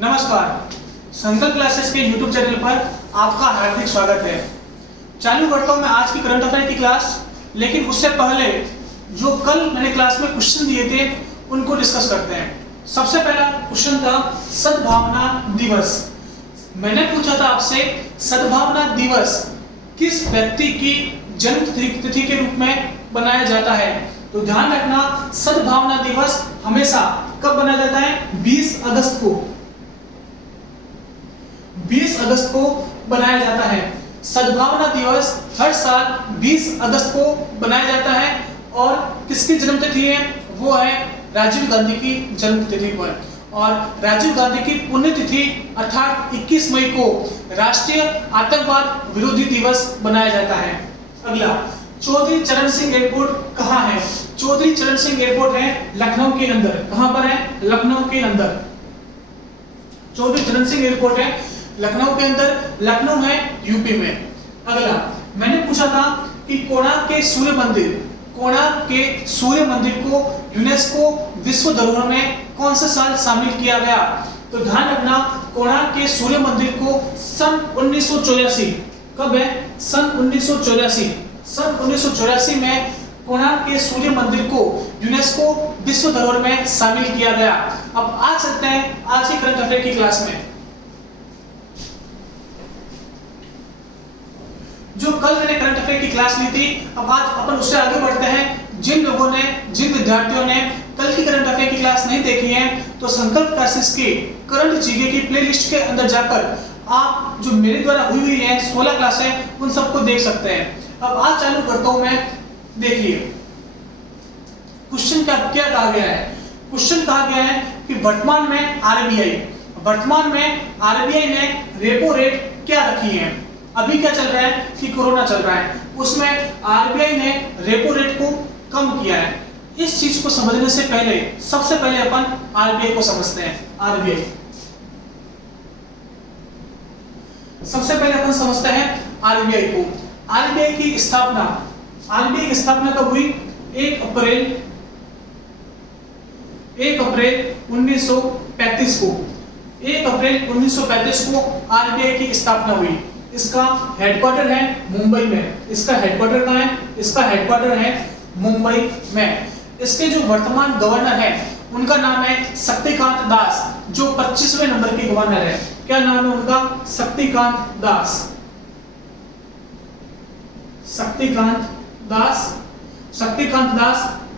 नमस्कार, संकल्प क्लासेस के YouTube चैनल पर आपका हार्दिक स्वागत है। चालू करता हूं मैं आज की करंट अफेयर की क्लास, लेकिन उससे पहले जो कल मैंने क्लास में क्वेश्चन दिए थे उनको डिस्कस करते हैं। सबसे पहला क्वेश्चन था सद्भावना दिवस। मैंने पूछा था आपसे सद्भावना दिवस किस व्यक्ति की जन्म तिथि के रूप में बनाया जाता है। तो ध्यान रखना, सद्भावना दिवस हमेशा कब बनाया जाता है? 20 अगस्त को। 20 अगस्त को बनाया जाता है। सद्भावना दिवस हर साल 20 अगस्त को बनाया जाता है और किसकी जन्मतिथि है? वो है राजीव गांधी की जन्मतिथि पर। और राजीव गांधी की पुण्यतिथि अर्थात 21 मई को राष्ट्रीय आतंकवाद विरोधी दिवस बनाया जाता है। अगला, चौधरी चरण सिंह एयरपोर्ट कहाँ है? चौधरी चरण सिंह एयरपोर्ट है लखनऊ के अंदर। कहां पर है? लखनऊ के अंदर। चौधरी चरण सिंह एयरपोर्ट है लखनऊ के अंदर। लखनऊ है यूपी में। अगला, मैंने पूछा था कि कोणार्क के सूर्य मंदिर को यूनेस्को विश्व धरोहर में कौन सा साल शामिल किया गया? तो ध्यान रखना, कोणार्क के सूर्य मंदिर को सन 1984, कब है? सन 1984। सन 1984 में कोणार्क के सूर्य मंदिर को यूनेस्को विश्व धरोहर में शामिल किया गया। अब आ सकते हैं आज की करंट अफेयर की क्लास में। जो कल मैंने करंट अफेयर की क्लास ली थी, अब आज अपन उससे आगे बढ़ते हैं। जिन विद्यार्थियों ने कल की करंट अफेयर की क्लास नहीं देखी है, तो संकल्प क्लासेस की करंट जीके की प्लेलिस्ट के अंदर जाकर आप जो मेरे द्वारा हुई है 16 क्लासें उन सबको देख सकते हैं। अब आज चालू करता हूं मैं। देखिए क्वेश्चन क्या कहा गया है। क्वेश्चन कहा गया है कि वर्तमान में आरबीआई ने रेपो रेट क्या रखी है। अभी क्या चल रहा है कि कोरोना चल रहा है, उसमें आरबीआई ने रेपो रेट को कम किया है। इस चीज को समझने से पहले सबसे पहले अपन आरबीआई को समझते हैं। सबसे पहले अपन समझते हैं आरबीआई को। आरबीआई की स्थापना कब हुई? 1 अप्रैल 1935 को। 1 अप्रैल 1935 को आरबीआई की स्थापना हुई। इसका हेडक्वार्टर है मुंबई में। इसका हेडक्वार्टर कहाँ है? इसका हेडक्वार्टर है मुंबई में। इसके जो वर्तमान गवर्नर है उनका नाम है शक्तिकांत दास, जो 25वें नंबर के गवर्नर है। क्या नाम है उनका? शक्तिकांत दास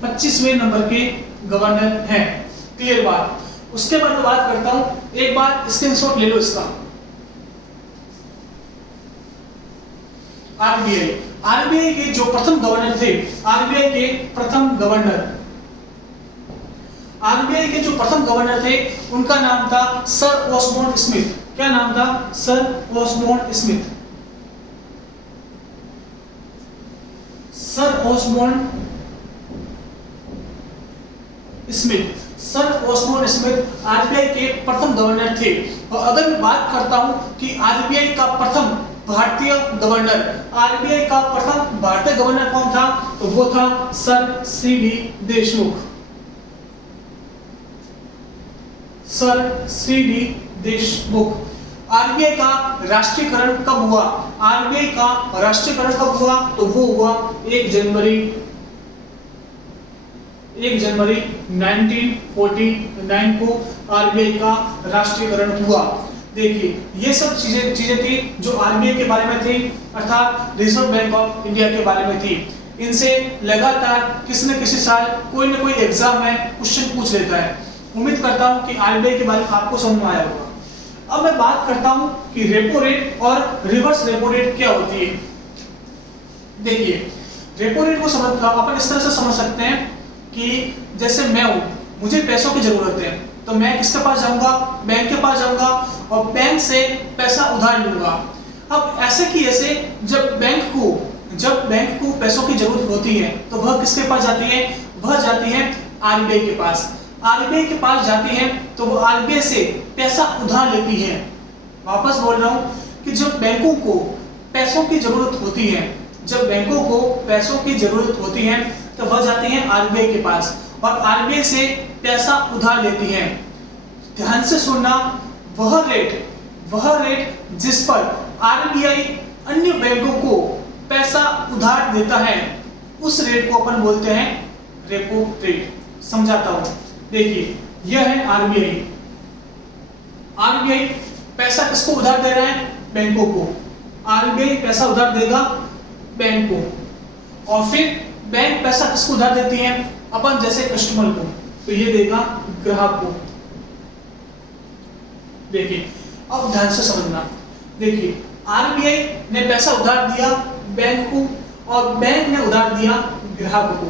25वें नंबर के गवर्नर हैं। क्लियर बात। उसके बाद मैं बात करता हूं, एक बार स्क्रीनशॉट ले लो इसका। आरबीआई के जो प्रथम गवर्नर थे, आरबीआई के जो प्रथम गवर्नर थे उनका नाम था सर ओस्बोर्न स्मिथ। क्या नाम था? Sir Osborne Smith. Sir Osborne Smith RBI के प्रथम गवर्नर थे। और अगर मैं बात करता हूं कि आरबीआई का प्रथम भारतीय गवर्नर कौन था, तो वो था सर सीडी देशमुख। आरबीआई का राष्ट्रीयकरण कब हुआ? तो वो हुआ 1 जनवरी 1949 को आरबीआई का राष्ट्रीयकरण हुआ। देखिए ये सब चीजें थी जो आरबीआई के बारे में थी, अर्थात रिजर्व बैंक ऑफ इंडिया के बारे में थी। इनसे लगातार किसी न किसी साल कोई न कोई एग्जाम में क्वेश्चन पूछ लेता है। उम्मीद करता हूं कि आरबीआई के बारे में आपको समझ में आया होगा। अब मैं बात करता हूं कि रेपो रेट और रिवर्स रेपो रेट क्या होती है। देखिए रेपो रेट को अपन इस तरह से समझ सकते हैं कि जैसे मैं हूं, मुझे पैसों की जरूरत है, तो मैं किसके पास जाऊंगा? बैंक के पास जाऊंगा और बैंक से पैसा उधार लूंगा। अब ऐसे कि ऐसे जब बैंक को पैसों की जरूरत होती है तो वह किसके पास जाती है? वह जाती है आरबीआई के पास। आरबीआई के पास जाती है तो वो आरबीआई से पैसा उधार लेती है। वापस बोल रहा हूं कि जब बैंकों को पैसों की जरूरत होती है तो वह जाती है आरबीआई के पास और आरबीआई से पैसा उधार लेती है। ध्यान से सुनना, वह रेट जिस पर आरबीआई अन्य बैंकों को पैसा उधार देता है उस रेट को अपन बोलते हैं रेपो रेट। समझाता हूं, देखिए यह है आरबीआई। आरबीआई पैसा किसको उधार दे रहा है? बैंकों को। आरबीआई पैसा उधार देगा बैंक को, और फिर बैंक पैसा किसको उधार देती है? अपन जैसे कस्टमर को, तो ये देगा ग्राहक को। देखिए अब ध्यान से समझना, देखिए आरबीआई ने पैसा उधार दिया बैंक को और बैंक ने उधार दिया ग्राहक को।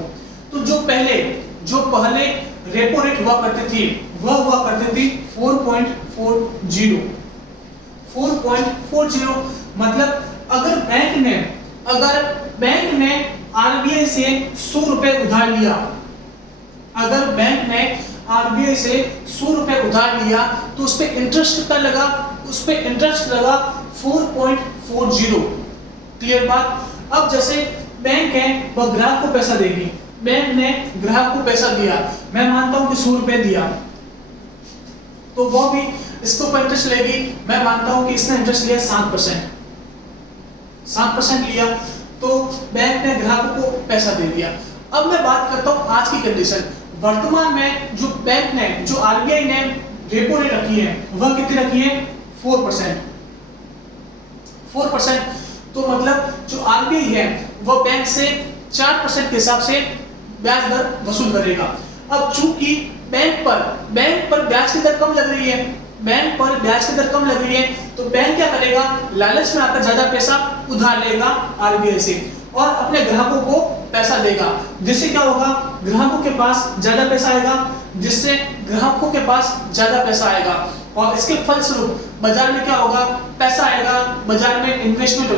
तो जो पहले रेपो रेट हुआ करती थी वह हुआ करती थी 4.40। 4.40 मतलब अगर बैंक ने आरबीआई से 100 रुपए उधार लिया, अगर बैंक ने आरबीआई से 100 रुपए उधार लिया तो उस पे इंटरेस्ट कितना लगा? उस पे इंटरेस्ट लगा 4.40। क्लियर बात? अब जैसे बैंक है वह ग्राहक को पैसा देगी, बैंक ने ग्राहक को पैसा दिया, मैं मानता हूं कि 100 रुपए दिया, तो वो भी इसके ऊपर इंटरेस्ट लेगी। मैं मानता हूं कि इसने इंटरेस्ट लिया 7% लिया, तो बैंक ने ग्राहक को पैसा दे दिया। अब मैं बात करता हूं आज की कंडीशन। वर्तमान में जो बैंक ने, जो आरबीआई ने रेपो रेट रखी है वह कितनी रखी है? 4%। तो मतलब जो आरबीआई है वह बैंक से 4% के हिसाब से ब्याज दर वसूल करेगा। अब चूंकि बैंक पर ब्याज की दर कम लग रही है, तो बैंक क्या करेगा? लालच में आकर ज्यादा पैसा उधार लेगा आरबीआई से और अपने ग्राहकों को पैसा देगा, जिससे क्या होगा? ग्राहकों के पास ज्यादा पैसा आएगा, और इसके फलस्वरूप बाजार में क्या होगा? पैसा आएगा, बाजार में इन्वेस्टमेंट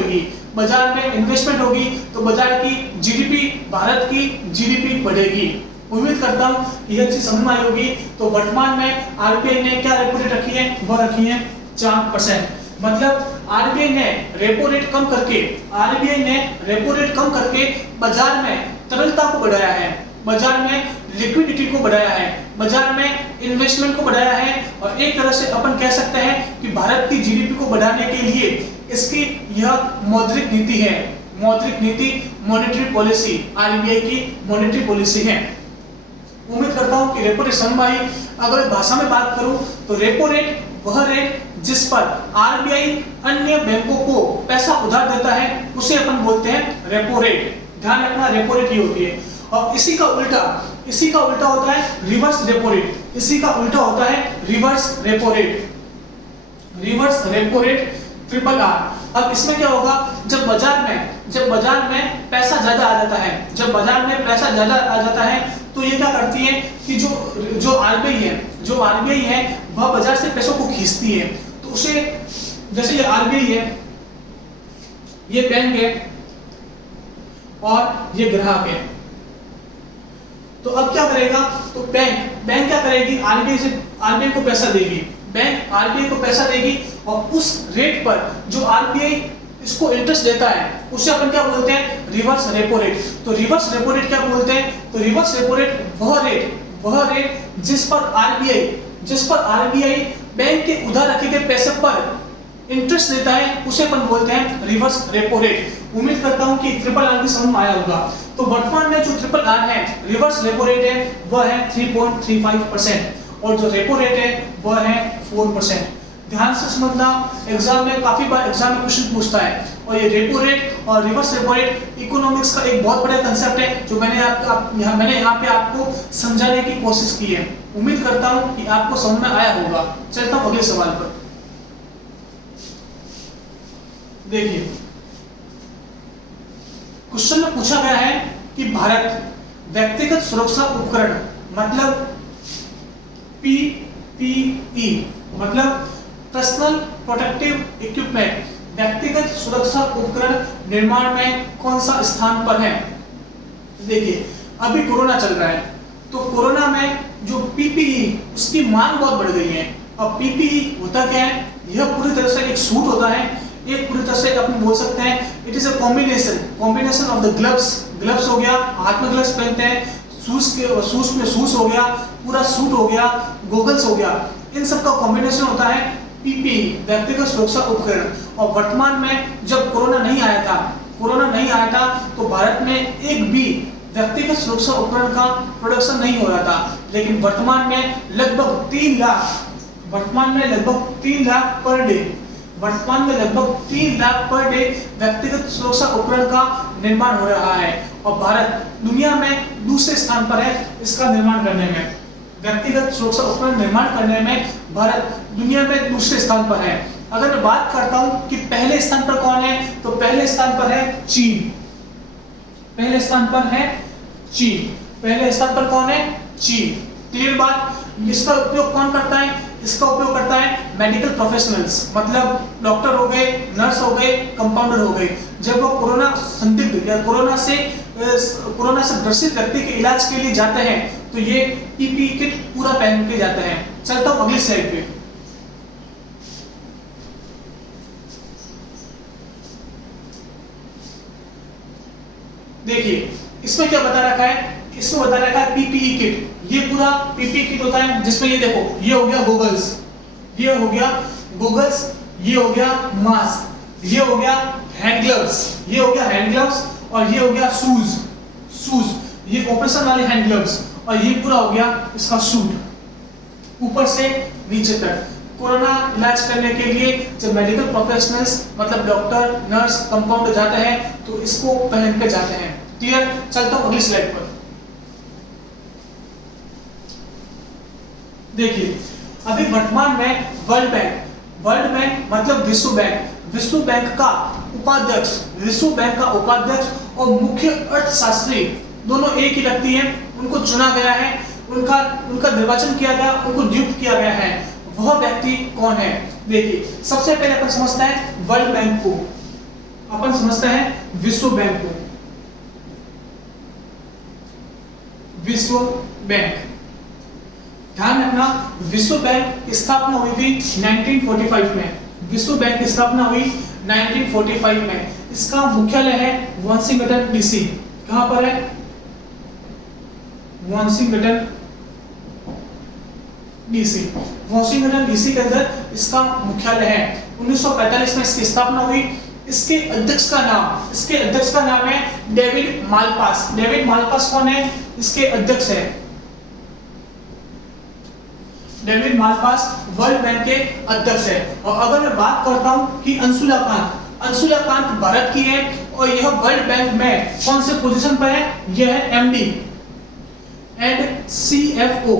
होगी, तो बाजार की जीडीपी, भारत की जीडीपी बढ़ेगी। उम्मीद करता हूं कि यह चीज समझ में आई होगी। तो वर्तमान में आरबीआई ने क्या रेपो रेट रखी है? वह रखी है 4%। मतलब आरबीआई ने रेपो रेट कम करके बाजार में तरलता को बढ़ाया है, बाजार में लिक्विडिटी को बढ़ाया है, बाजार में इन्वेस्टमेंट को बढ़ाया है, और एक तरह से अपन कह सकते हैं कि भारत की जीडीपी को बढ़ाने के लिए इसकी यह मौद्रिक नीति है। मॉनेटरी पॉलिसी आरबीआई की मॉनेटरी पॉलिसी है। उम्मीद करता हूं कि रेपो रेट समझ में आई। अगर भाषा में बात करूं तो रेपो रेट वह रेट जिस पर आरबीआई अन्य बैंकों को पैसा उधार देता है उसे अपन बोलते हैं रेपो रेट। ध्यान रखना, रेपो रेट ये होती है। और इसी का उल्टा होता है reverse repo rate. Reverse repo rate RRR। अब इसमें क्या होगा? जब बाजार में पैसा ज्यादा आ जाता है, तो ये क्या करती है कि जो आरबीआई है वह बाजार से पैसों को खींचती है। तो उसे, जैसे ये आरबीआई है, ये बैंक है और ये ग्राहक है, तो अब क्या करेगा? तो बैंक क्या करेगी? आरबीआई को पैसा देगी, बैंक आरबीआई को पैसा देगी, और उस रेट पर जो आरबीआई इसको इंटरेस्ट देता है उसे अपन क्या बोलते हैं? Reverse repo rate. तो रिवर्स रेपो रेट क्या बोलते हैं? तो रिवर्स रेपो रेट वह रेट जिस पर आरबीआई बैंक के उधार रखे गए पैसे पर इंटरेस्ट देता है उसे अपन बोलते हैं रिवर्स रेपो रेट। उम्मीद करता हूं कि RRR की समझ में आया होगा। तो वर्तमान में जो RRR है, रिवर्स रेपो रेट है, वह है 3.35%, और जो रेपो रेट है वह है 4%। ध्यान से समझना, काफी बार एग्जाम में क्वेश्चन पूछता है, और ये रेपो रेट और रिवर्स रेपो रेट इकोनॉमिक्स का एक बहुत बड़ा कंसेप्ट है जो मैंने यहाँ पे आपको समझाने की कोशिश की है। उम्मीद करता हूँ कि आपको समझ में आया होगा। चलता हूँ अगले सवाल पर। देखिए क्वेश्चन में पूछा गया है कि भारत व्यक्तिगत सुरक्षा उपकरण मतलब PPE मतलब पर्सनल प्रोटेक्टिव इक्विपमेंट, व्यक्तिगत सुरक्षा उपकरण निर्माण में कौन सा स्थान पर है? देखिए अभी कोरोना चल रहा है, तो कोरोना में जो PPE उसकी मांग बहुत बढ़ गई है। अब PPE होता क्या है? यह पूरी तरह से एक सूट होता है, एक पूरी तरह से अपन बोल सकते हैं it is a combination of the gloves हो गया, हाथ में ग्लव्स पहनते हैं, शूज हो गया, पूरा सूट हो गया, गॉगल्स हो गया, इन सब का कॉम्बिनेशन होता है पीपीई व्यक्तिगत सुरक्षा उपकरण। और वर्तमान में जब कोरोना नहीं आया था तो भारत में एक भी व्यक्तिगत सुरक्षा उपकरण का प्रोडक्शन नहीं हो रहा था, लेकिन वर्तमान में लगभग 3 लाख पर डे व्यक्तिगत सुरक्षा उपकरण का निर्माण हो रहा है। और भारत दुनिया में दूसरे स्थान पर है इसका निर्माण करने में। व्यक्तिगत सुरक्षा उपकरण निर्माण करने में भारत दुनिया में दूसरे स्थान पर है। अगर मैं बात करता हूं कि पहले स्थान पर कौन है, तो पहले स्थान पर है चीन। पहले स्थान पर कौन है? चीन। क्लियर बात। इसका उपयोग कौन करता है? इसका उपयोग करता है मेडिकल प्रोफेशनल्स, मतलब डॉक्टर हो गए, नर्स हो गए, कंपाउंडर हो गए। जब वो कोरोना संदिग्ध या कोरोना से ग्रसित व्यक्ति के इलाज के लिए जाते हैं तो ये पीपीई किट पूरा पहन के जाते हैं। चलता हूं अगली स्लाइड पे। देखिए इसमें क्या बता रखा है, इसमें बता रखा है पीपीई किट। ये पूरा पीपीई किट होता है जिसमें ये देखो, ये हो गया गॉगल्स, ये हो गया मास्क, ये हो गया हैंड ग्लव्स, और ये हो गया शूज, ये ऑपरेशन वाले हैंड ग्लव्स, और ये पूरा हो गया इसका सूट ऊपर से नीचे तक। कोरोना इलाज करने के लिए जब मेडिकल प्रोफेशनल्स मतलब डॉक्टर, नर्स, कंपाउंडर जाते हैं तो इसको पहन के जाते हैं। क्लियर। चलता हूं अगली स्लाइड पर। देखिए अभी वर्तमान में वर्ल्ड बैंक मतलब विश्व बैंक का उपाध्यक्ष और मुख्य अर्थशास्त्री दोनों एक ही व्यक्ति हैं। उनको चुना गया है, उनका निर्वाचन किया गया, उनको नियुक्त किया गया है। वह व्यक्ति कौन है? देखिए सबसे पहले अपन समझते हैं वर्ल्ड बैंक को, अपन समझते हैं विश्व बैंक। ध्यान रखना, विश्व बैंक की स्थापना हुई थी 1945 में। विश्व बैंक की स्थापना हुई 1945 में। इसका मुख्यालय है वाशिंगटन डीसी। कहां पर है? वाशिंगटन डीसी के अंदर इसका मुख्यालय है। 1945 में इसकी स्थापना हुई। इसके अध्यक्ष का नाम है डेविड मालपास कौन है? इसके अध्यक्ष है डेविड मालपास, वर्ल्ड बैंक के अध्यक्ष है। और अगर मैं बात करता हूं कि अंशुला कांत भारत की है और यह वर्ल्ड बैंक में कौन से पोजीशन पर है? यह है एमडी एंड सीएफओ।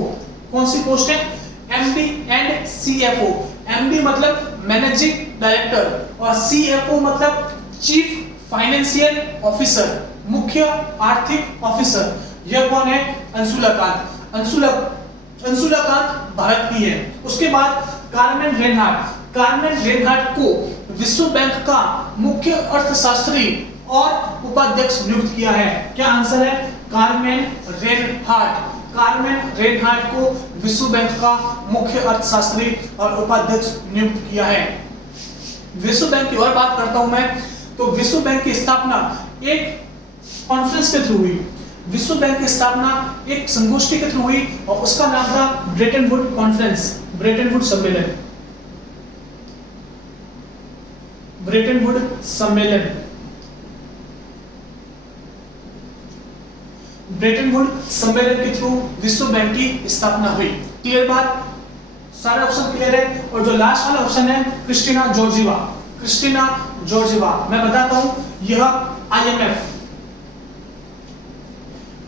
कौन सी पोस्ट है? MD and CFO. एमडी मतलब मैनेजिंग डायरेक्टर और सीएफओ मतलब चीफ फाइनेंशियल ऑफिसर, मुख्य आर्थिक ऑफिसर। यह कौन है? अंशुला कांत भारत की है। उसके बाद कार्मेन रेनहार्ट को विश्व बैंक का मुख्य अर्थशास्त्री और उपाध्यक्ष नियुक्त किया है। क्या आंसर है? कार्मेन रेनहार्ट को विश्व बैंक का मुख्य अर्थशास्त्री और उपाध्यक्ष नियुक्त किया है। विश्व बैंक की और बात करता हूं मैं, तो विश्व बैंक की स्थापना एक कॉन्फ्रेंस के थ्रू हुई। विश्व बैंक की स्थापना एक संगोष्ठी के थ्रू हुई और उसका नाम था Brayton would conference, Brayton would सम्मेलन के थ्रू विश्व बैंक की स्थापना हुई। क्लियर बात? सारे ऑप्शन क्लियर है। और जो लास्ट वाला ऑप्शन है क्रिस्टिना जॉर्जिवा, मैं बताता हूं, यह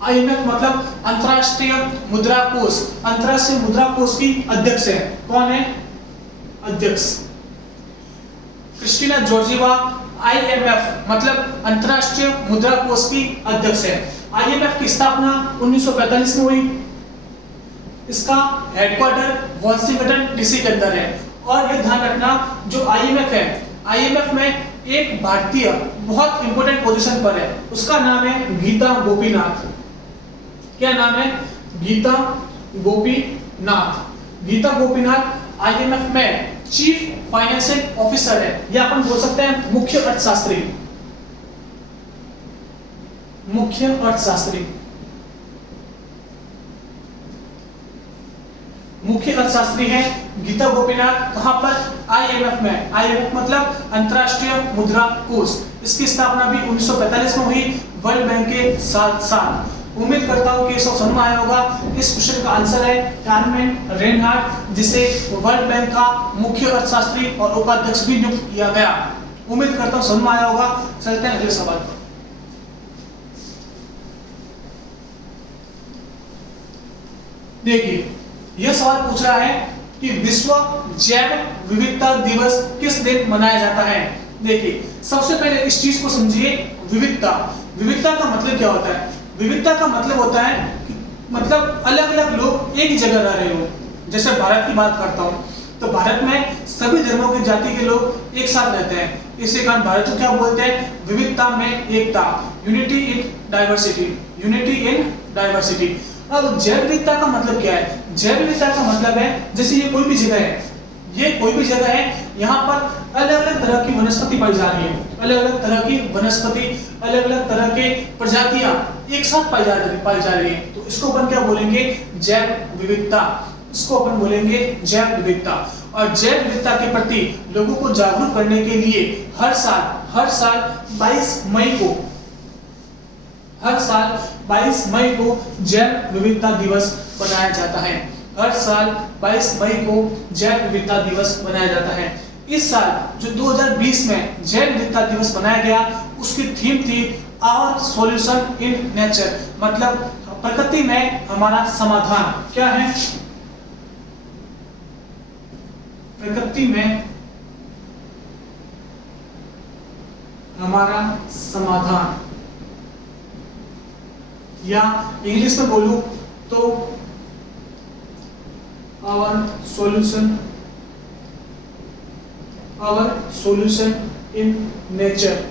आईएमएफ मतलब अंतरराष्ट्रीय मुद्रा कोष की अध्यक्ष है। कौन है अध्यक्ष? क्रिस्टिना जॉर्जिवा आईएमएफ मतलब अंतरराष्ट्रीय मुद्रा कोष की अध्यक्ष है। आईएमएफ की स्थापना 1945 में हुई। इसका हेडक्वार्टर वाशिंगटन डीसी के अंदर है। और ये ध्यान रखना, जो आईएमएफ है, आईएमएफ में एक भारतीय बहुत इंपॉर्टेंट पोजीशन पर है, उसका नाम है गीता गोपीनाथ। क्या नाम है? गीता गोपीनाथ आईएमएफ में चीफ फाइनेंशियल ऑफिसर है, या अपन बोल सकते हैं मुख्य अर्थशास्त्री है गीता गोपीनाथ कहाँ पर? IMF में। IMF मतलब अंतर्राष्ट्रीय मुद्रा कोष। इसकी स्थापना भी 1945 में हुई, वर्ल्ड बैंक के साथ। उम्मीद करता हूं कि ये सब समझ में आया होगा। इस क्वेश्चन का आंसर है कार्मेन रेनहार्ट, जिसे वर्ल्ड बैंक का मुख्य अर्थशास्त्री और उपाध्यक्ष भी नियुक्त किया गया। उम्मीद करता हूं समझ में आया होगा। चलते हैं अगले सवाल पर। देखिए, यह सवाल पूछ रहा है कि विश्व जैव विविधता दिवस किस दिन मनाया जाता है। देखिए, सबसे पहले इस चीज को समझिए, विविधता। विविधता का मतलब क्या होता है? विविधता का मतलब होता है कि मतलब अलग अलग लोग एक ही जगह रह रहे हो। जैसे भारत की बात करता हूँ, तो भारत में सभी धर्मों की जाति के लोग एक साथ रहते हैं। इसी कारण भारत को क्या बोलते हैं? विविधता में एकता, unity in diversity, unity in diversity. अब जैव विविधता का मतलब क्या है? जैव विविधता का मतलब है जैसे ये कोई भी जगह है, ये कोई भी जगह है, यहाँ पर अलग अलग तरह की वनस्पति पाई जा रही है, अलग अलग तरह की वनस्पति, अलग अलग तरह के प्रजातियां एक साथ पाई जा रही है। तो इसको अपन क्या बोलेंगे? जैव विविधता। इसको अपन बोलेंगे जैव विविधता। और जैव विविधता के प्रति लोगों को जागरूक करने के लिए हर साल 22 मई को जैव विविधता दिवस मनाया जाता है। हर साल 22 मई को जैव विविधता दिवस मनाया जाता है। इस साल जो 2020 में जैव विविधता दिवस मनाया गया, उसकी थीम थी आवर सॉल्यूशन इन नेचर, मतलब प्रकृति में हमारा समाधान। क्या है? प्रकृति में हमारा समाधान, या इंग्लिश में बोलूं तो our solution in nature,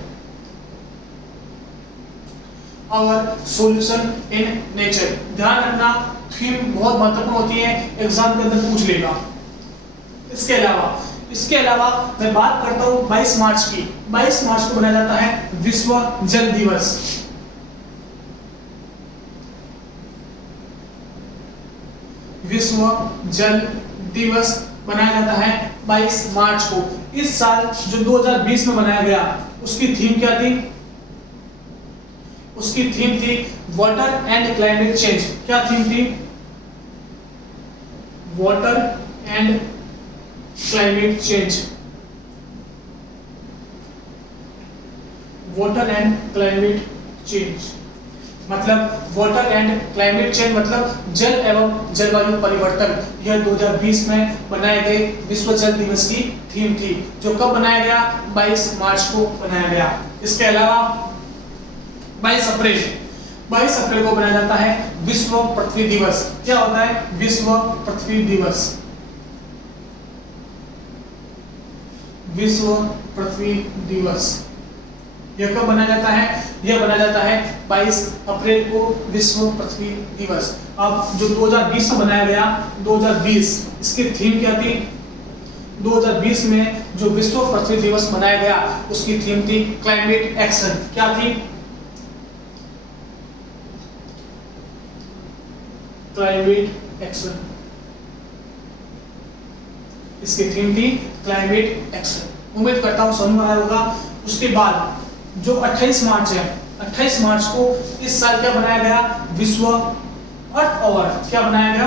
our solution in nature. ध्यान रखना, थीम बहुत महत्वपूर्ण होती है, एग्जाम के अंदर पूछ लेगा। इसके अलावा मैं बात करता हूं 22 मार्च की। 22 मार्च को मनाया जाता है विश्व जल दिवस। विश्व जल दिवस मनाया जाता है 22 मार्च को। इस साल जो 2020 में मनाया गया, उसकी थीम क्या थी? उसकी थीम थी वाटर एंड क्लाइमेट चेंज। क्या थीम थी? Water and climate change. Water and climate change मतलब वाटर एंड क्लाइमेट चेंज मतलब जल एवं जलवायु परिवर्तन। यह 2020 में बनाए गए विश्व जल दिवस की थीम थी, जो कब बनाया गया? 22 मार्च को बनाया गया। इसके अलावा 22 अप्रैल को बनाया जाता है विश्व पृथ्वी दिवस। क्या होता है? विश्व पृथ्वी दिवस। विश्व पृथ्वी दिवस यह कब बनाया जाता है? यह बनाया जाता है 22 अप्रैल को विश्व पृथ्वी दिवस। अब जो 2020 में बनाया गया, 2020 इसकी थीम क्या थी? 2020 में जो विश्व पृथ्वी दिवस मनाया गया, उसकी थीम थी क्लाइमेट एक्शन। क्या थी? Climate action. इसकी थीम थी क्लाइमेट एक्शन। उम्मीद करता हूं समझ में आया होगा। उसके बाद जो 28 मार्च है, 28 मार्च को इस साल क्या बनाया गया? विश्व अर्थ आवर। क्या बनाया गया?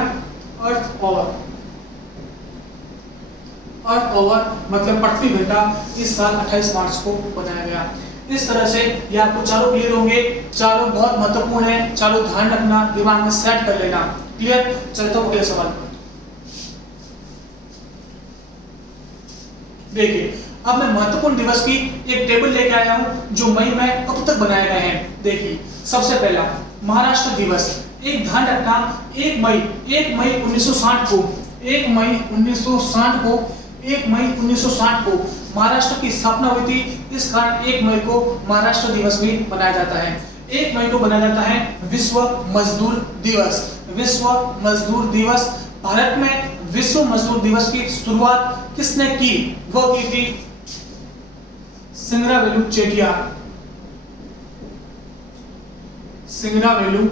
अर्थ आवर। अर्थ आवर मतलब पृथ्वी घंटा इस साल 28 मार्च को बनाया गया। इस तरह से ये आपको चारों क्लियर होंगे। चारों बहुत महत्वपूर्ण है, चारों ध्यान रखना, दिमाग में सेट कर लेना। क्लियर? चलता हूं अगले सवाल पर। देखिए, अब मैं महत्वपूर्ण दिवस की एक टेबल लेके आया हूं जो मई में कब तक बनाए गए हैं। देखिए, सबसे पहला महाराष्ट्र दिवस। एक ध्यान रखना, 1 मई 1960 को 1 मई 1960 को महाराष्ट्र की स्थापना हुई थी। इस कारण 1 मई को महाराष्ट्र दिवस भी मनाया जाता है। 1 मई को मनाया जाता है विश्व मजदूर दिवस। विश्व मजदूर दिवस। भारत में विश्व मजदूर दिवस की शुरुआत किसने की? वह की थी सिंगरावेलु चेटियार। सिंगरावेलु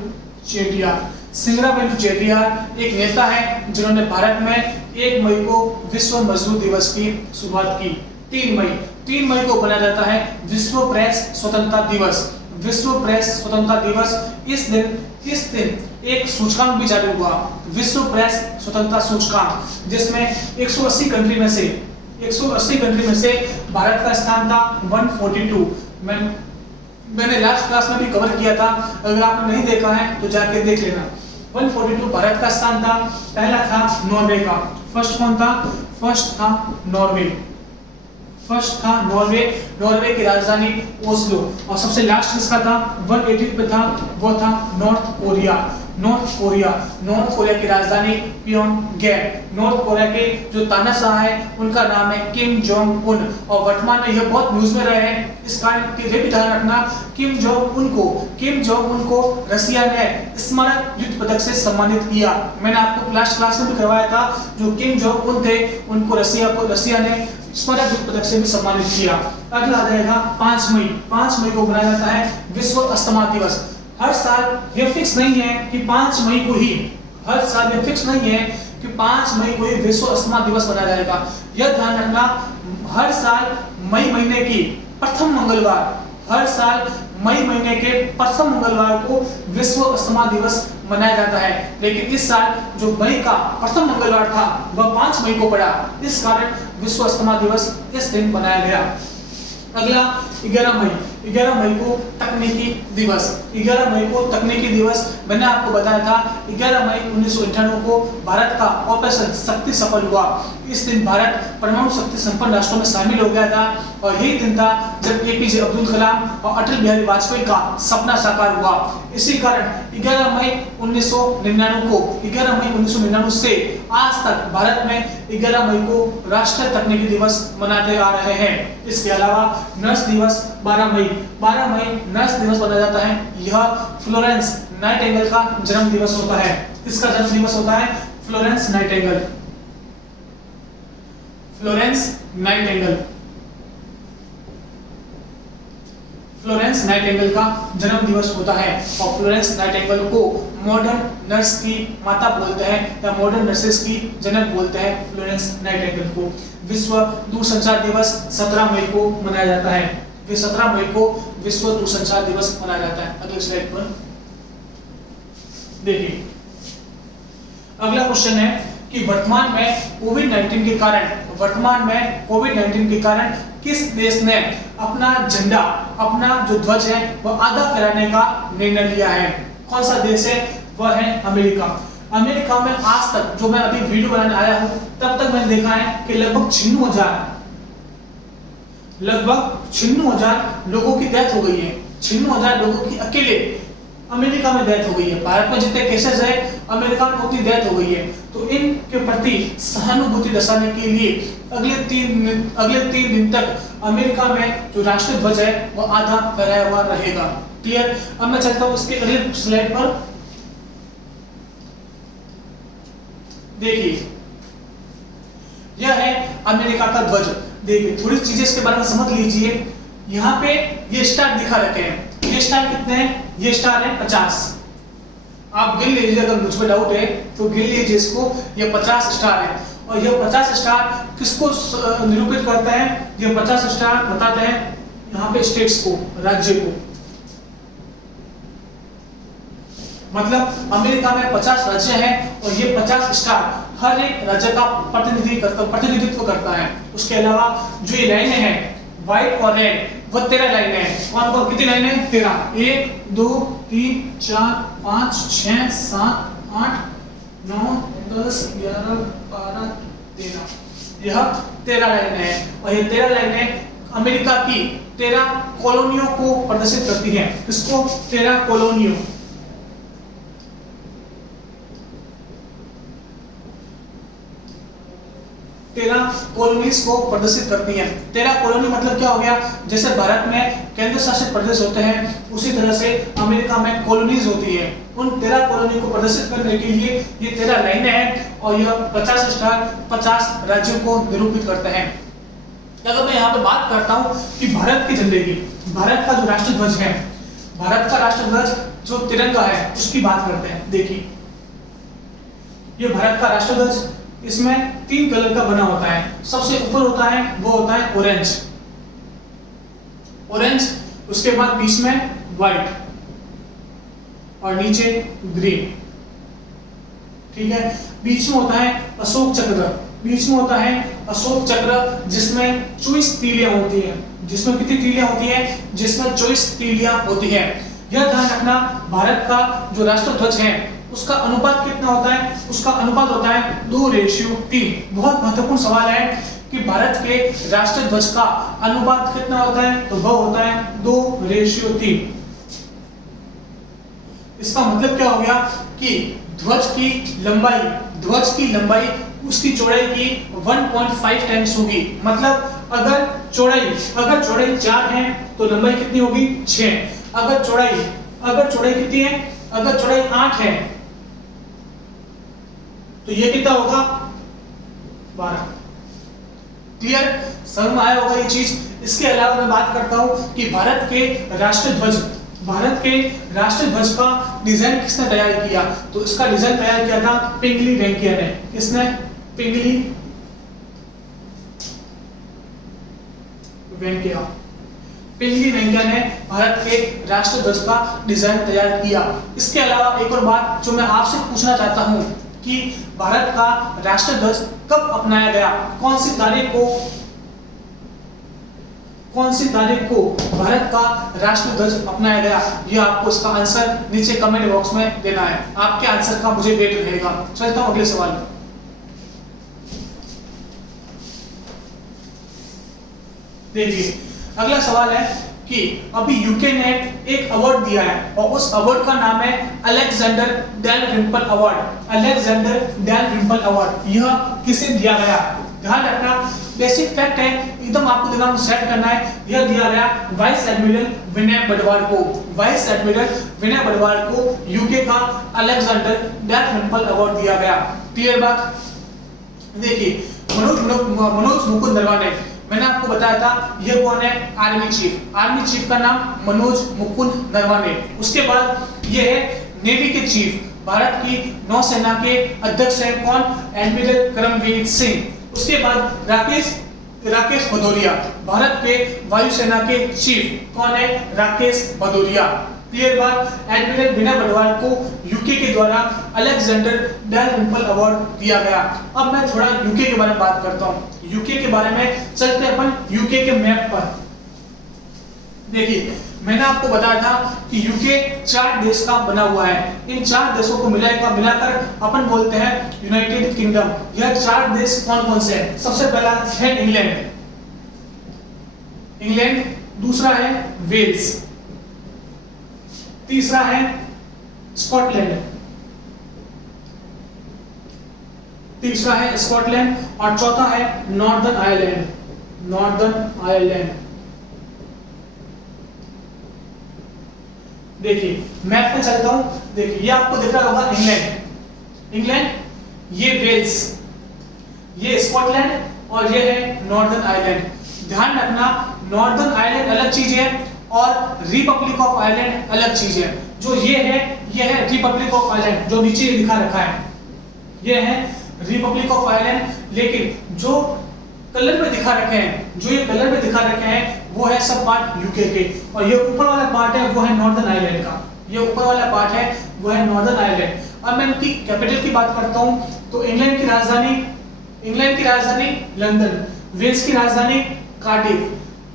चेटियार एक नेता है जिन्होंने भारत में 1 मई को विश्व मजदूर दिवस की शुरुआत की। 3 मई को बनाया जाता है विश्व प्रेस स्वतंत्रता दिवस। विश्व प्रेस स्वतंत्रता दिवस, इस दिन एक सूचकांक भी जारी हुआ, विश्व प्रेस स्वतंत्रता सूचकांक, जिसमें 180 कंट्री में से भारत का स्थान था 142। मैंने लास्ट क्लास में भी कवर किया था, अगर आपने नहीं देखा है तो जाके देख लेना। 142 भारत का स्थान था। पहला था नॉर्वे का। फर्स्ट कौन था? फर्स्ट था नॉर्वे। नॉर्वे की राजधानी ओस्लो। और सबसे लास्ट किसका था? 180 पे था, वो था नॉर्थ कोरिया की राजधानी प्योंगयांग। नॉर्थ कोरिया के जो तानाशाह है उनका नाम है किम जोंग उन, और वर्तमान में यह बहुत न्यूज में रहे हैं। इस कारण ये भी ध्यान रखना, किम जोंग उन को रसिया ने स्मारक युद्ध पदक से सम्मानित किया। मैंने आपको लास्ट क्लास में भी करवाया था, जो किम जोंग उन थे उनको रसिया ने स्मारक युद्ध पदक से भी सम्मानित किया। अगला आ जाएगा 5 मई को मनाया जाता है विश्व अस्थमा दिवस। हर साल ये फिक्स नहीं है कि 5 मई को ही विश्व अस्थमा दिवस मनाया जाएगा। यह ध्यान रखना, हर साल मई महीने के प्रथम मंगलवार को विश्व अस्थमा दिवस मनाया जाता है। लेकिन इस साल जो मई का प्रथम मंगलवार था वह 5 मई को पड़ा, इस कारण विश्व अस्थमा दिवस इस दिन मनाया गया। अगला 11 मई को तकनीकी दिवस। मैंने आपको बताया था 11 मई 1998 को भारत का ऑपरेशन शक्ति सफल हुआ। इस दिन भारत परमाणु शक्ति संपन्न राष्ट्रों में शामिल हो गया था, और यही दिन था जब एपीजे अब्दुल कलाम और अटल बिहारी वाजपेयी का सपना साकार हुआ। इसी कारण 11 मई 1999 से आज तक भारत में 11 मई को राष्ट्रीय तकनीकी दिवस मनाते आ रहे हैं। इसके अलावा नर्स दिवस 12 मई नर्स दिवस मनाया जाता है। यह फ्लोरेंस नाइटिंगेल का जन्म दिवस होता है। इसका जन्म दिवस होता है फ्लोरेंस नाइटिंगेल का जन्म दिवस होता है। और फ्लोरेंस नाइटिंगेल को मॉडर्न नर्स की माता बोलते हैं, या मॉडर्न नर्सेस की जनक बोलते हैं फ्लोरेंस नाइटिंगेल को। विश्व दूरसंचार दिवस 17 मई को मनाया जाता है। 17 मई को विश्व दूरसंचार दिवस मनाया जाता है। अगले स्लाइड पर देखिए, अगला क्वेश्चन है कि वर्तमान में कोविड-19 के कारण किस देश ने अपना झंडा, अपना जो ध्वज है वह आधा फहराने का निर्णय लिया है? कौन सा देश है? वह है अमेरिका। अमेरिका में आज तक, जो मैं अभी वीडियो बनाने आया हूं, तब तक मैंने देखा है कि लगभग 96,000 लोगों की डेथ हो गई है। 96,000 लोगों की अकेले अमेरिका में डेथ हो गई है। भारत में जितने केसेस है, अमेरिका में उतनी डेथ हो गई है। तो इनके प्रति सहानुभूति दर्शाने के लिए अगले 3 दिन तक अमेरिका में जो राष्ट्रीय ध्वज है वह आधा फहराया हुआ रहेगा। क्लियर? अब मैं चलता हूं उसके अगले स्लाइड पर। देखिए, यह है अमेरिका का ध्वज। देखिए, थोड़ी चीजें इसके बारे में समझ लीजिए। यहाँ पे ये स्टार दिखा रखे हैं। ये स्टार कितने हैं? ये स्टार है 50। आप गिन लीजिए, अगर मुझ पे डाउट है तो गिन लीजिए इसको। ये 50 स्टार है, और ये 50 स्टार किसको निरूपित करते हैं? ये 50 स्टार बताते हैं यहाँ पे स्टेट्स को, राज्य को। मतलब अमेरिका में 50 राज्य हैं, और ये 50 स्टार हर एक राज्य का प्रतिनिधित्व करता है। उसके अलावा जो ये लाइनें हैं व्हाइट और रेड, वह 13 लाइनें हैं। कौन कितनी लाइनें हैं? 13। 1 2 3 4 5 6 7 8 9 10 11 12 13। यह 13 लाइनें हैं, और ये 13 लाइनें अमेरिका की 13 कॉलोनियों को प्रदर्शित करती हैं। किसको? 13 कॉलोनियों। 13 कॉलोनीज को प्रदर्शित करती हैं। 13 कॉलोनी मतलब क्या हो गया? जैसे भारत में केंद्र शासित प्रदेश होते हैं, उसी तरह से अमेरिका में कॉलोनीज होती हैं। उन 13 कॉलोनी को प्रदर्शित करने के लिए ये 13 लाइनें हैं, और यह 50 स्टार 50 राज्यों को निरूपित करते हैं। अगर मैं यहाँ पे बात करता हूँ कि भारत के झंडे की, भारत का जो राष्ट्रीय ध्वज है, भारत का राष्ट्रीय ध्वज जो तिरंगा है उसकी बात करते हैं। देखिए, ये भारत का राष्ट्रीय ध्वज, इसमें 3 कलर का बना होता है। सबसे ऊपर होता है वो होता है ऑरेंज, उसके बाद बीच में व्हाइट और नीचे ग्रीन, ठीक है। बीच में होता है अशोक चक्र, जिसमें 24 तीलियां होती हैं। जिसमें कितनी तीलियां होती हैं? जिसमें 24 तीलियां होती हैं। यह ध्यान रखना, भारत का जो राष्ट्रध्वज है उसका अनुपात कितना होता है? उसका अनुपात होता है 2:3। बहुत महत्वपूर्ण सवाल है कि भारत के राष्ट्रध्वज का अनुपात कितना होता है, तो वह होता है 2:3। इसका मतलब क्या हो गया कि ध्वज की लंबाई उसकी चौड़ाई की 1.5 टाइम्स होगी। मतलब अगर चौड़ाई 4 है तो लंबाई कितनी होगी? 6। अगर चौड़ाई कितनी है? अगर चौड़ाई 8 है तो ये कितना होगा? 12। क्लियर? समझ में आया होगा ये चीज। इसके अलावा मैं बात करता हूं कि भारत के राष्ट्रध्वज का डिजाइन किसने तैयार किया? तो इसका डिजाइन तैयार किया था पिंगली वेंकैया ने। किसने? पिंगली वेंकैया ने भारत के राष्ट्रध्वज का डिजाइन तैयार किया। इसके अलावा एक और बात जो मैं आपसे पूछना चाहता हूं कि भारत का राष्ट्रध्वज कब अपनाया गया? कौन सी तारीख को भारत का राष्ट्रध्वज अपनाया गया? ये आपको इसका आंसर नीचे कमेंट बॉक्स में देना है। आपके आंसर का मुझे वेट रहेगा। चलता हूं अगले सवाल में। देखिए अगला सवाल है कि अभी यूके ने एक अवार्ड दिया है और उस अवार्ड का नाम है अलेक्जेंडर डेलरिम्पल अवार्ड। यह किसे दिया गया? ध्यान रखना, बेसिक फैक्ट है, एकदम आपको दिमाग में सेट करना है। यह दिया गया वाइस एडमिरल विनय बटवाल को यूके का अलेक्जेंडर डेलरिम्पल अवार्ड दिया गया। क्लियर बात? देखिए मनोज मुकुंद नरवाने, मैंने आपको बताया था ये कौन है? आर्मी चीफ का नाम मनोज मुकुंद नरवाने। उसके बाद ये है नेवी के चीफ, भारत की नौसेना के अध्यक्ष है कौन? एडमिरल करमवीर सिंह। उसके बाद राकेश भदौरिया, भारत के वायुसेना के चीफ कौन है? राकेश भदौरिया। क्लियर बात? एडमिरल विनय बटवाल को यूके के द्वारा अलेक्जेंडर डेलरिम्पल अवार्ड दिया गया। अब मैं थोड़ा यूके के बारे में बात करता हूं। यूके के बारे में चलते अपन यूके के मैप पर। देखिए मैंने आपको बताया था कि यूके 4 देश का बना हुआ है। इन 4 देशों को मिलाकर अपन बोलते हैं यूनाइटेड किंगडम। यह 4 देश कौन से हैं? सबसे पहला है इंग्लैंड, दूसरा है वेल्स, तीसरा है स्कॉटलैंड और चौथा है नॉर्दर्न आयरलैंड। देखिए मैप पे चलता हूं। देखिए ये आपको दिख रहा होगा इंग्लैंड, ये वेल्स, ये स्कॉटलैंड और ये है नॉर्दर्न आयरलैंड। ध्यान रखना, नॉर्दर्न आयरलैंड अलग चीज है और रिपब्लिक ऑफ आयरलैंड अलग चीज है। जो ये है रिपब्लिक ऑफ आयरलैंड, जो नीचे दिखा रखा है ये है रिपब्लिक ऑफ आयरलैंड। लेकिन जो कलर में दिखा रखे हैं वो है सब पार्ट यूके के, और ये ऊपर वाला पार्ट है वो है नॉर्दर्न आयरलैंड का। अब मैं इनकी कैपिटल की बात करता हूं तो इंग्लैंड की राजधानी लंदन, वेल्स की राजधानी कार्डिफ,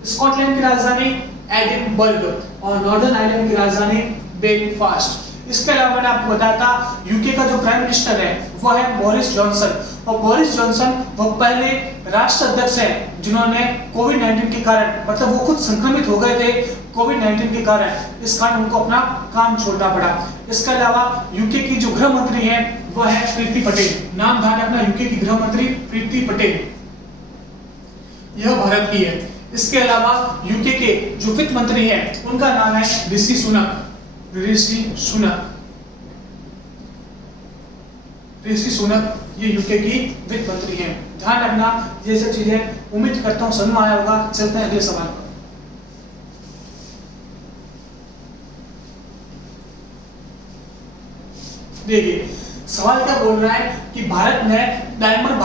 स्कॉटलैंड की राजधानी एडिनबर्ग और नॉर्दर्न आयरलैंड की राजधानी बेलफास्ट। इसके अलावा मैंने आपको बताया था यूके का जो प्राइम मिनिस्टर है वो है बोरिस जॉनसन, और बोरिस जॉनसन वो पहले राष्ट्राध्यक्ष हैं जिन्होंने कोविड-19 के कारण, मतलब वो खुद संक्रमित हो गए थे कोविड-19 के कारण, इस कारण उनको अपना काम छोड़ना पड़ा। इसके अलावा यूके की जो गृह मंत्री है वो है प्रीति पटेल। नाम ध्यान रखना, यूके की गृह मंत्री प्रीति पटेल, यह भारत की है। इसके अलावा यूके के जो वित्त मंत्री हैं उनका नाम है ऋषि सुनक, ये यूके की वित्त मंत्री हैं। ध्यान रखना ये सब चीजें, उम्मीद करता हूं समझ में आया होगा। चलते हैं अगले सवाल पर। देखिए सवाल क्या बोल रहा है कि भारत ने डायमंड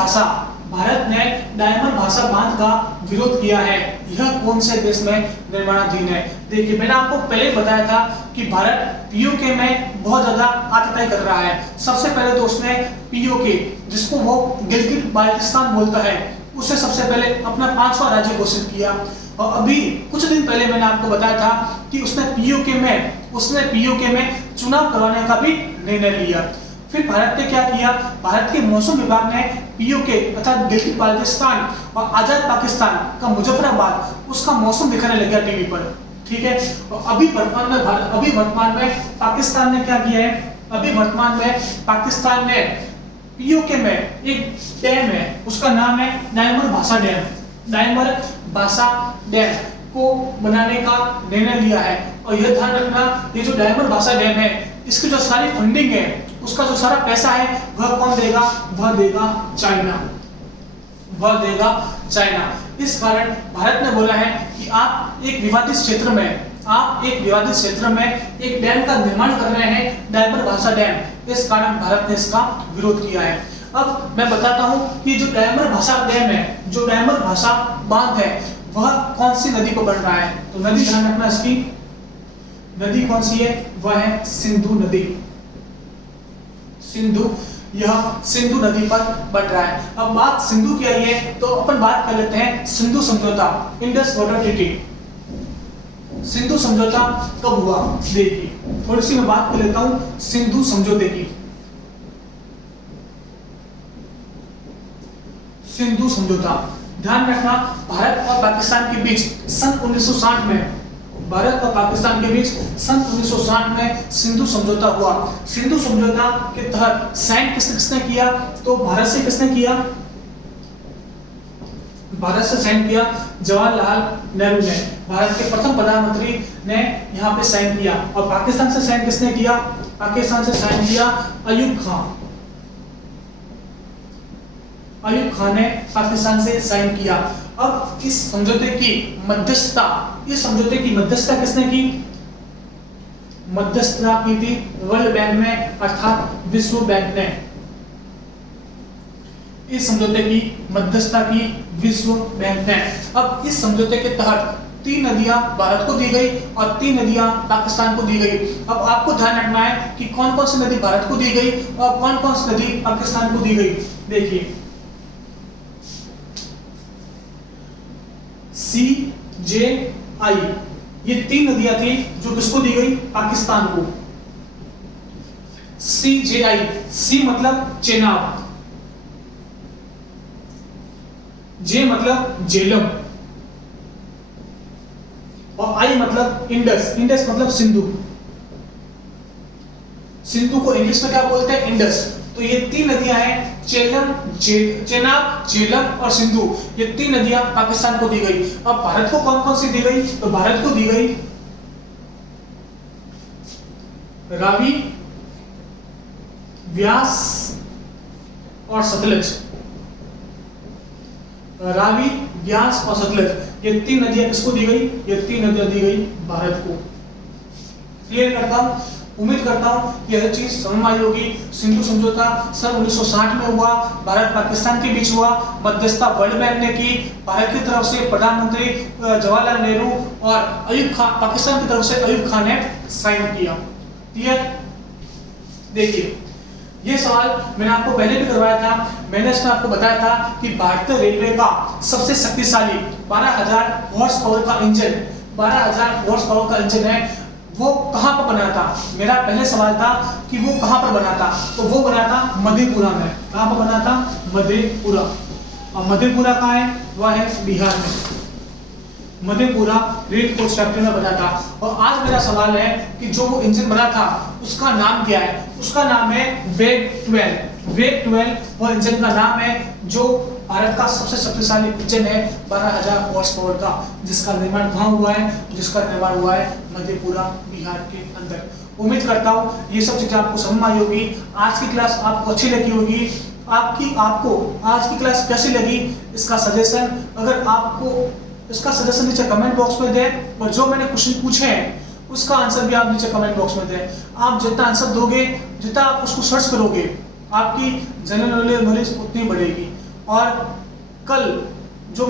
भाषा बांध का विरोध किया है, यह कौन से देश में निर्माणाधीन है। देखिए मैंने आपको पहले बताया था कि भारत पीओके में बहुत ज्यादा आतताई कर रहा है। सबसे पहले तो उसने पीओके, जिसको वो गिलगित बाल्टिस्तान बोलता है, उससे सबसे पहले अपना 5वां राज्य घोषित किया। और अभी कुछ दिन पहले मैंने आपको बताया था कि उसने पीओके में चुनाव करवाने का भी निर्णय लिया। फिर भारत ने क्या किया, भारत के मौसम विभाग ने पीओके अर्थात गिलगित बाल्टिस्तान और आजाद पाकिस्तान का मुजफ्फराबाद उसका मौसम दिखाने लग गया टीवी पर, ठीक है। और अभी वर्तमान में पाकिस्तान ने क्या किया है, पाकिस्तान ने पीओके में एक डैम है, उसका नाम है डायमंड भाषा डैम को बनाने का निर्णय लिया है। और यह ध्यान रखना, ये जो डायमंड भाषा डैम है, इसकी जो सारी फंडिंग है, उसका जो सारा पैसा है, वह कौन देगा, वह देगा चाइना। इस कारण भारत ने बोला है कि आप एक विवादित क्षेत्र में एक डैम का निर्माण कर रहे हैं, डायमंड भाषा डैम। इस कारण भारत ने इसका विरोध किया है। अब मैं बताता हूं कि जो डायमंड भाषा डैम है, जो डायमंड भाषा बांध है, वह कौन सी नदी पर बन रहा है। तो नदी ध्यान रखना, इसकी नदी कौन सी है, वह है सिंधु नदी। यह सिंधु नदी पर बन रहा है। अब बात सिंधु की आई है तो अपन बात कर लेते हैं सिंधु समझौता, इंडस वाटर ट्रीटी। सिंधु समझौता कब हुआ, देखिए थोड़ी सी मैं बात कर लेता हूं सिंधु समझौते की। सिंधु समझौता ध्यान रखना, भारत और पाकिस्तान के बीच सन 1960 में सिंधु समझौता हुआ। सिंधु समझौता के तहत साइन किसने किया, तो भारत से किसने किया, भारत से साइन किया जवाहरलाल नेहरू ने, भारत के प्रथम प्रधानमंत्री ने यहाँ पे साइन किया। और पाकिस्तान से साइन किसने किया, अयूब खान ने पाकिस्तान से साइन किया। अब इस समझौते की मध्यस्थता किसने की, मध्यस्थता की थी वर्ल्ड बैंक ने, अर्थात विश्व बैंक ने। इस समझौते की मध्यस्थता की विश्व बैंक ने। अब इस समझौते के तहत 3 नदियां भारत को दी गई और 3 नदियां पाकिस्तान को दी गई। अब आपको ध्यान रखना है कि कौन कौन सी नदी भारत को दी गई और कौन कौन सी नदी पाकिस्तान को दी गई। देखिए CJI, ये 3 नदियां थी जो किसको दी गई, पाकिस्तान को। CJI, C मतलब चेनाब, J मतलब झेलम और I मतलब इंडस मतलब सिंधु। सिंधु को इंग्लिश में क्या बोलते हैं, इंडस। तो ये 3 नदियां हैं, चेनाब, झेलम और सिंधु। ये 3 नदियां पाकिस्तान को दी गई। अब भारत को कौन कौन सी दी गई, तो भारत को दी गई रावी, व्यास और सतलज। रावी, व्यास और सतलज, ये 3 नदियां किसको दी गई, ये 3 नदियां दी गई भारत को। क्लियर करता हूं, उम्मीद करता हूं यह चीज समझ में आई होगी। सिंधु समझौता सन 1960 में हुआ, भारत पाकिस्तान के बीच हुआ, मध्यस्थता वर्ल्ड बैंक ने की। भारत की तरफ से प्रधानमंत्री जवाहरलाल नेहरू और अयूब खान, पाकिस्तान की तरफ से अयूब खान ने साइन किया। क्लियर। देखिए ये सवाल मैंने आपको पहले भी करवाया था। मैंने इसमें आपको बताया था कि भारतीय रेलवे का सबसे शक्तिशाली 12,000 हॉर्स पावर का इंजन है, वो कहां पर बना था। मेरा पहले सवाल था कि वो कहां पर बना था, तो वो बना था मधेपुरा में। कहां पर बना था, मधेपुरा। और मधेपुरा कहां है, वह है बिहार में। मधेपुरा रेल कोच फैक्ट्री में बना था। और आज मेरा सवाल है कि जो वो इंजन बना था उसका नाम क्या है, उसका नाम है वेग 12 वो इंजन का नाम है, जो भारत का सबसे शक्तिशाली इंजन है 12,000 हॉर्स पावर का, जिसका निर्माण कहाँ हुआ है, मधेपुरा बिहार के अंदर। उम्मीद करता हूँ ये सब चीजें आपको समझ में आई होगी। आज की क्लास आपको अच्छी लगी होगी। आपको आज की क्लास कैसी लगी, इसका सजेशन नीचे कमेंट बॉक्स में दें। और जो मैंने क्वेश्चन पूछे हैं उसका आंसर भी आप नीचे कमेंट बॉक्स में दें। आप जितना आंसर दोगे, जितना आप उसको सर्च करोगे, आपकी जनरल नॉलेज उतनी बढ़ेगी। और कल जो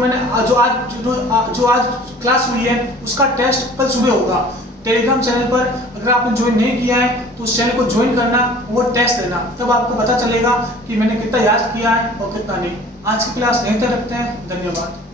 आज क्लास हुई है उसका टेस्ट कल सुबह होगा टेलीग्राम चैनल पर। अगर आपने ज्वाइन नहीं किया है तो उस चैनल को ज्वाइन करना, वो टेस्ट देना, तब आपको पता चलेगा कि मैंने कितना याद किया है और कितना नहीं। आज की क्लास यहीं तक रखते हैं। धन्यवाद।